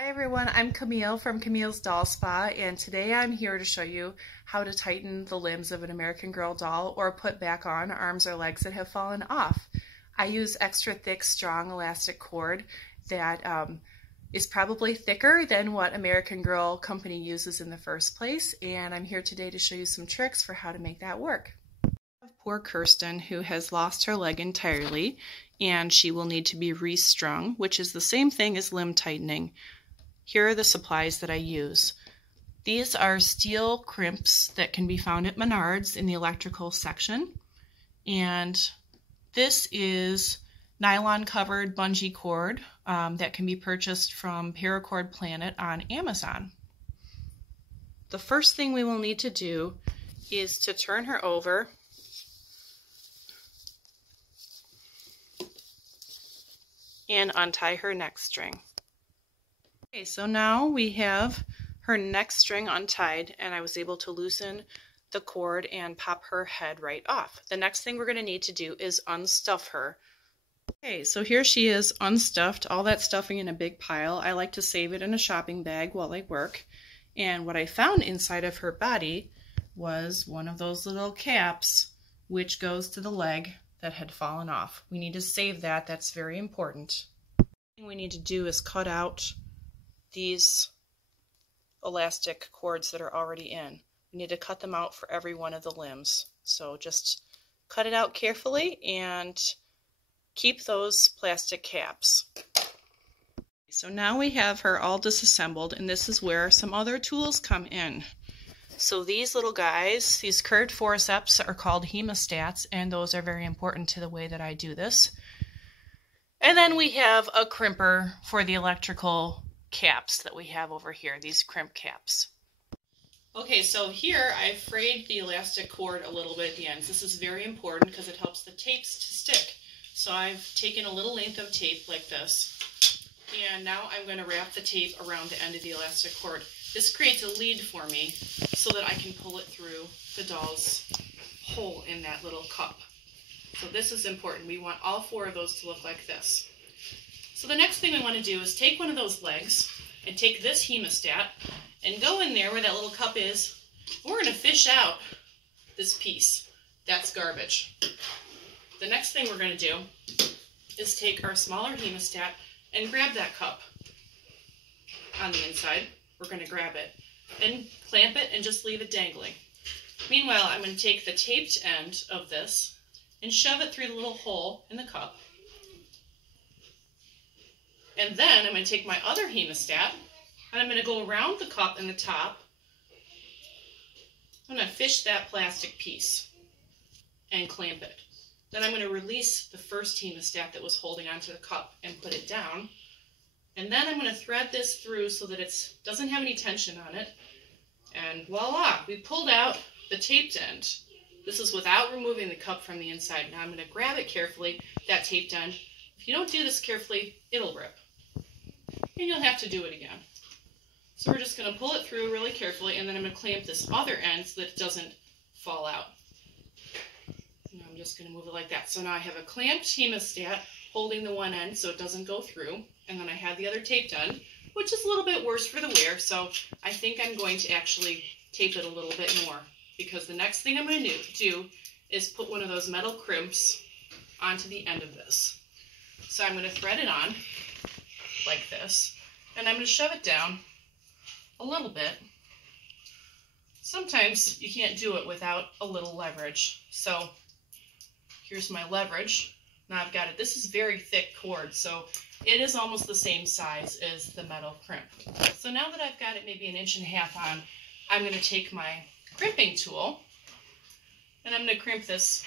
Hi everyone, I'm Camille from Camille's Doll Spa, and today I'm here to show you how to tighten the limbs of an American Girl doll or put back on arms or legs that have fallen off. I use extra thick, strong elastic cord that is probably thicker than what American Girl company uses in the first place, and I'm here today to show you some tricks for how to make that work. Poor Kirsten, who has lost her leg entirely, and she will need to be restrung, which is the same thing as limb tightening. Here are the supplies that I use. These are steel crimps that can be found at Menards in the electrical section, and this is nylon covered bungee cord that can be purchased from Paracord Planet on Amazon. The first thing we will need to do is to turn her over and untie her neck string. Okay, so now we have her neck string untied, and I was able to loosen the cord and pop her head right off. The next thing we're going to need to do is unstuff her. Okay, so here she is unstuffed, all that stuffing in a big pile. I like to save it in a shopping bag while I work. And what I found inside of her body was one of those little caps which goes to the leg that had fallen off. We need to save that. That's very important. The thing we need to do is cut out these elastic cords that are already in. We need to cut them out for every one of the limbs. So just cut it out carefully and keep those plastic caps. So now we have her all disassembled, and this is where some other tools come in. So these little guys, these curved forceps, are called hemostats, and those are very important to the way that I do this. And then we have a crimper for the electrical caps that we have over here, these crimp caps. Okay, so here I've frayed the elastic cord a little bit at the ends. This is very important because it helps the tapes to stick. So I've taken a little length of tape like this, and now I'm going to wrap the tape around the end of the elastic cord. This creates a lead for me so that I can pull it through the doll's hole in that little cup. So this is important. We want all four of those to look like this. So the next thing we want to do is take one of those legs and take this hemostat and go in there where that little cup is. We're going to fish out this piece. That's garbage. The next thing we're going to do is take our smaller hemostat and grab that cup on the inside. We're going to grab it and clamp it and just leave it dangling. Meanwhile, I'm going to take the taped end of this and shove it through the little hole in the cup. And then I'm going to take my other hemostat and I'm going to go around the cup in the top. I'm going to fish that plastic piece and clamp it. Then I'm going to release the first hemostat that was holding onto the cup and put it down. And then I'm going to thread this through so that it doesn't have any tension on it. And voila, we pulled out the taped end. This is without removing the cup from the inside. Now I'm going to grab it carefully, that taped end. If you don't do this carefully, it'll rip. And you'll have to do it again. So we're just going to pull it through really carefully, and then I'm going to clamp this other end so that it doesn't fall out. And I'm just going to move it like that. So now I have a clamped hemostat holding the one end so it doesn't go through, and then I have the other taped end, which is a little bit worse for the wear, so I think I'm going to actually tape it a little bit more, because the next thing I'm going to do is put one of those metal crimps onto the end of this. So I'm going to thread it on like this, and I'm going to shove it down a little bit. Sometimes you can't do it without a little leverage. So here's my leverage. Now I've got it. This is very thick cord, so it is almost the same size as the metal crimp. So now that I've got it maybe 1.5 inches on, I'm going to take my crimping tool and I'm going to crimp this,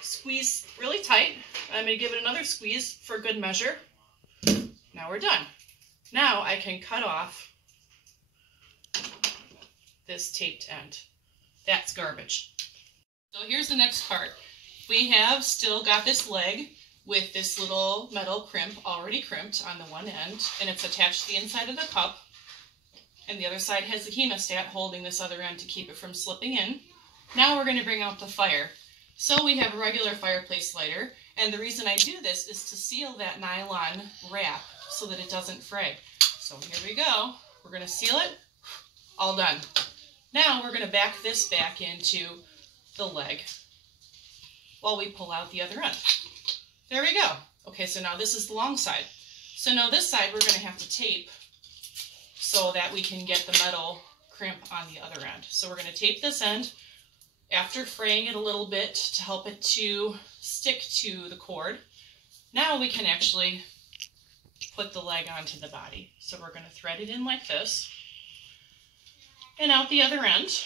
squeeze really tight. I'm going to give it another squeeze for good measure. Now we're done. Now I can cut off this taped end. That's garbage. So here's the next part. We have still got this leg with this little metal crimp already crimped on the one end, and it's attached to the inside of the cup, and the other side has the hemostat holding this other end to keep it from slipping in. Now we're going to bring out the fire. So we have a regular fireplace lighter, and the reason I do this is to seal that nylon wrap so that it doesn't fray. So here we go. We're going to seal it. All done. Now we're going to back this back into the leg while we pull out the other end. There we go. Okay, so now this is the long side. So now this side we're going to have to tape so that we can get the metal crimp on the other end. So we're going to tape this end after fraying it a little bit to help it to stick to the cord. Now we can actually put the leg onto the body. So we're going to thread it in like this and out the other end.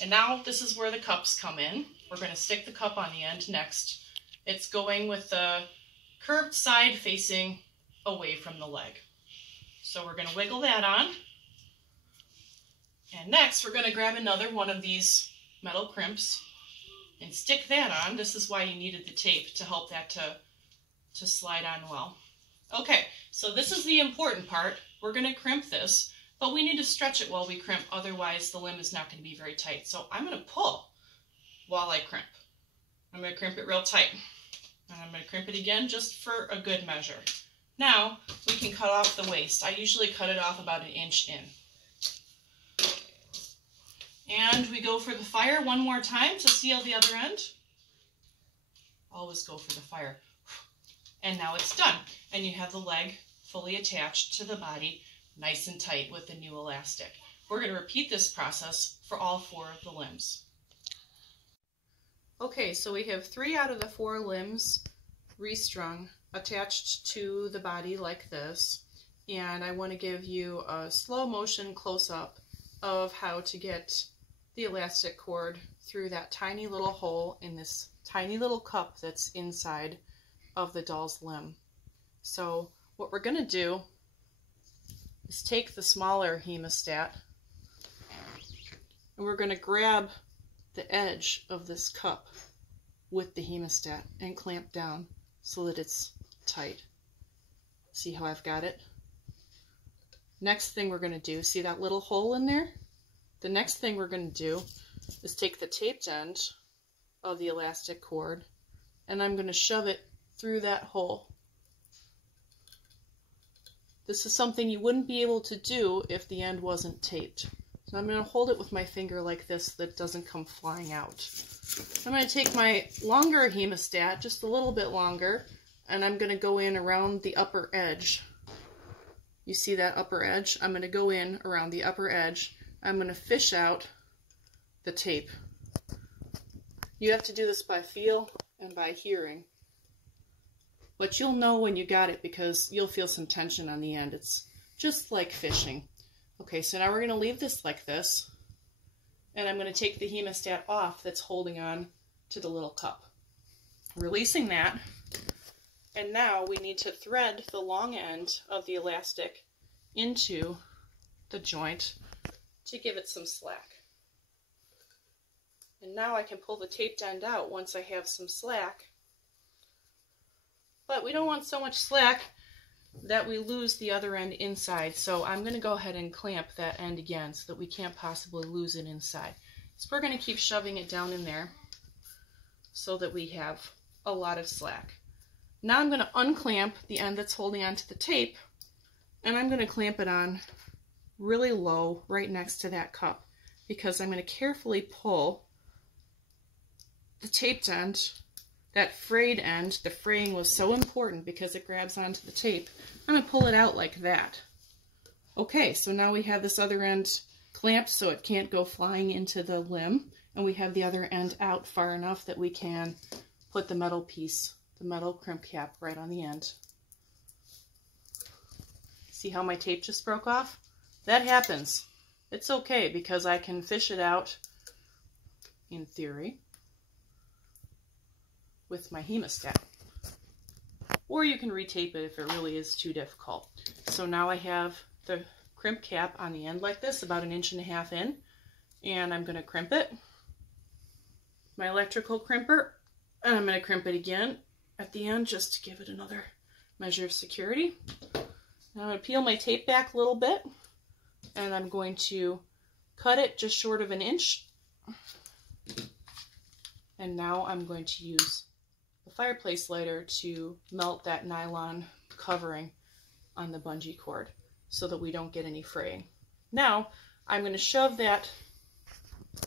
And now this is where the cups come in. We're going to stick the cup on the end next. It's going with the curved side facing away from the leg. So we're going to wiggle that on. And next we're going to grab another one of these metal crimps and stick that on. This is why you needed the tape to help that to slide on well. Okay, so this is the important part. We're going to crimp this, but we need to stretch it while we crimp, otherwise the limb is not going to be very tight. So I'm going to pull while I crimp. I'm going to crimp it real tight. And I'm going to crimp it again just for a good measure. Now we can cut off the waist. I usually cut it off about 1 inch in. And we go for the fire one more time to seal the other end. Always go for the fire. And now it's done. And you have the leg fully attached to the body, nice and tight with the new elastic. We're going to repeat this process for all 4 of the limbs. Okay, so we have 3 out of the 4 limbs restrung, attached to the body like this. And I want to give you a slow motion close-up of how to get the elastic cord through that tiny little hole in this tiny little cup that's inside of the doll's limb. So what we're going to do is take the smaller hemostat and we're going to grab the edge of this cup with the hemostat and clamp down so that it's tight. See how I've got it? Next thing we're going to do, see that little hole in there? The next thing we're going to do is take the taped end of the elastic cord and I'm going to shove it through that hole. This is something you wouldn't be able to do if the end wasn't taped. So I'm going to hold it with my finger like this so that it doesn't come flying out. I'm going to take my longer hemostat, just a little bit longer, and I'm going to go in around the upper edge. You see that upper edge? I'm going to go in around the upper edge. I'm going to fish out the tape. You have to do this by feel and by hearing. But you'll know when you got it because you'll feel some tension on the end. It's just like fishing. Okay, so now we're going to leave this like this. And I'm going to take the hemostat off that's holding on to the little cup. Releasing that. And now we need to thread the long end of the elastic into the joint to give it some slack. And now I can pull the taped end out once I have some slack. But we don't want so much slack that we lose the other end inside. So I'm going to go ahead and clamp that end again so that we can't possibly lose it inside. So we're going to keep shoving it down in there so that we have a lot of slack. Now I'm going to unclamp the end that's holding onto the tape and I'm going to clamp it on really low right next to that cup because I'm going to carefully pull the taped end, that frayed end. The fraying was so important because it grabs onto the tape. I'm going to pull it out like that. Okay, so now we have this other end clamped so it can't go flying into the limb, and we have the other end out far enough that we can put the metal piece, the metal crimp cap, right on the end. See how my tape just broke off? That happens. It's okay because I can fish it out, in theory, with my hemostat. Or you can retape it if it really is too difficult. So now I have the crimp cap on the end like this, about 1.5 inches in, and I'm going to crimp it. My electrical crimper, and I'm going to crimp it again at the end just to give it another measure of security. Now I'm going to peel my tape back a little bit, and I'm going to cut it just short of 1 inch. And now I'm going to use the fireplace lighter to melt that nylon covering on the bungee cord so that we don't get any fraying. Now I'm going to shove that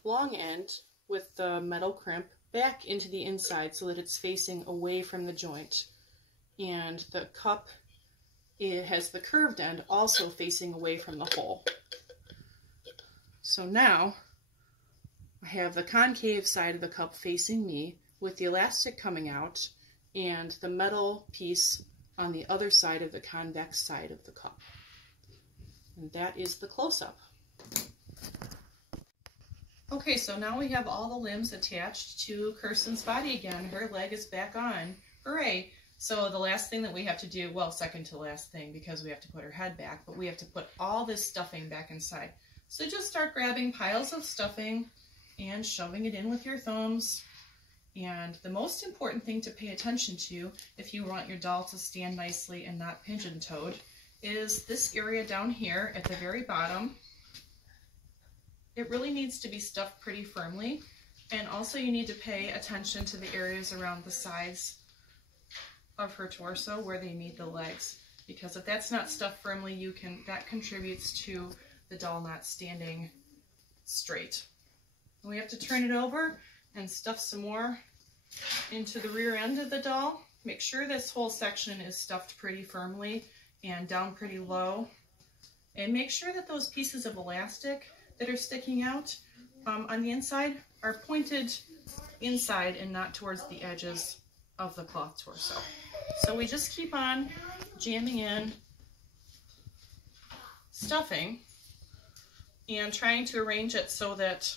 long end with the metal crimp back into the inside so that it's facing away from the joint. And the cup, it has the curved end also facing away from the hole. So now I have the concave side of the cup facing me with the elastic coming out and the metal piece on the other side of the convex side of the cup. And that is the close-up. Okay, so now we have all the limbs attached to Kirsten's body again. Her leg is back on. Hooray! So the last thing that we have to do, well, second to last thing, because we have to put her head back, but we have to put all this stuffing back inside. So just start grabbing piles of stuffing and shoving it in with your thumbs. And the most important thing to pay attention to if you want your doll to stand nicely and not pigeon-toed is this area down here at the very bottom. It really needs to be stuffed pretty firmly, and also you need to pay attention to the areas around the sides of her torso where they meet the legs, because if that's not stuffed firmly, that contributes to the doll not standing straight. We have to turn it over and stuff some more into the rear end of the doll. Make sure this whole section is stuffed pretty firmly and down pretty low, and make sure that those pieces of elastic that are sticking out on the inside are pointed inside and not towards the edges of the cloth torso. So we just keep on jamming in stuffing and trying to arrange it so that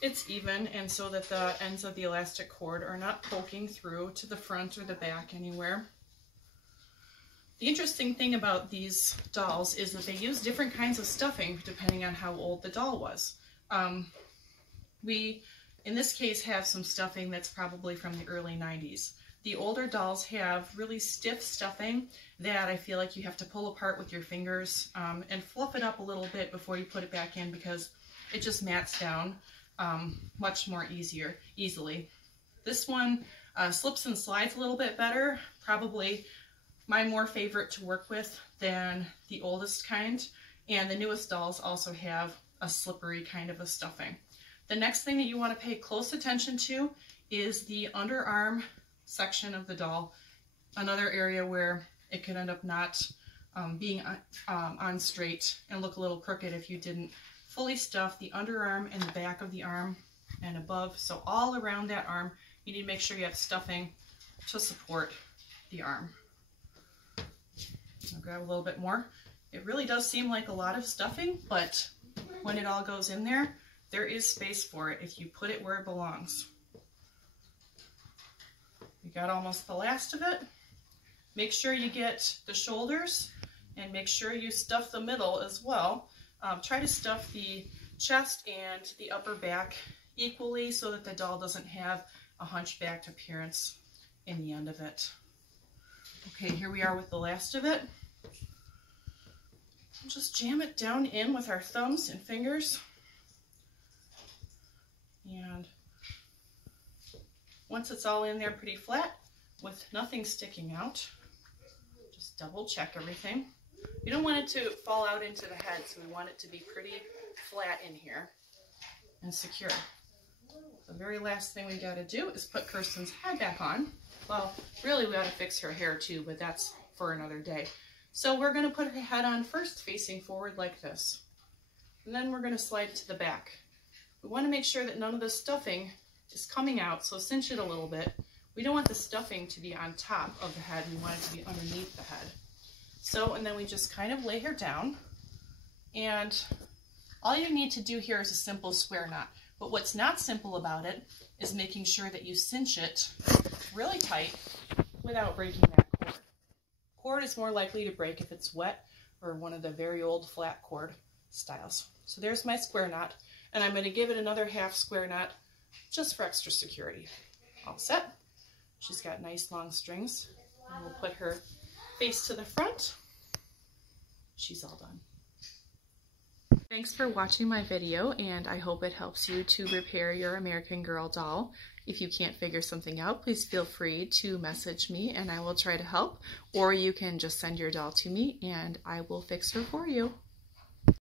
it's even and so that the ends of the elastic cord are not poking through to the front or the back anywhere. The interesting thing about these dolls is that they use different kinds of stuffing depending on how old the doll was. We, in this case, have some stuffing that's probably from the early 90s. The older dolls have really stiff stuffing that I feel like you have to pull apart with your fingers and fluff it up a little bit before you put it back in, because it just mats down much more easily. This one slips and slides a little bit better, probably my more favorite to work with than the oldest kind, and the newest dolls also have a slippery kind of a stuffing. The next thing that you want to pay close attention to is the underarm section of the doll, another area where it could end up not being on straight and look a little crooked if you didn't fully stuff the underarm and the back of the arm and above. So all around that arm, you need to make sure you have stuffing to support the arm. I'll grab a little bit more. It really does seem like a lot of stuffing, but when it all goes in there, there is space for it if you put it where it belongs. You got almost the last of it. Make sure you get the shoulders and make sure you stuff the middle as well. Try to stuff the chest and the upper back equally so that the doll doesn't have a hunchbacked appearance in the end of it. Okay, here we are with the last of it. Just jam it down in with our thumbs and fingers. And once it's all in there pretty flat with nothing sticking out, just double check everything. You don't want it to fall out into the head, so we want it to be pretty flat in here and secure. The very last thing we got to do is put Kirsten's head back on. Well, really we got to fix her hair too, but that's for another day. So we're going to put her head on first facing forward like this. And then we're going to slide it to the back. We want to make sure that none of the stuffing is coming out, so cinch it a little bit. We don't want the stuffing to be on top of the head, we want it to be underneath the head. So, and then we just kind of lay her down, and all you need to do here is a simple square knot. But what's not simple about it is making sure that you cinch it really tight without breaking that cord. Cord is more likely to break if it's wet or one of the very old flat cord styles. So there's my square knot, and I'm going to give it another half square knot just for extra security. All set. She's got nice long strings, and we'll put her face to the front. She's all done. Thanks for watching my video, and I hope it helps you to repair your American Girl doll. If you can't figure something out, please feel free to message me and I will try to help, or you can just send your doll to me and I will fix her for you.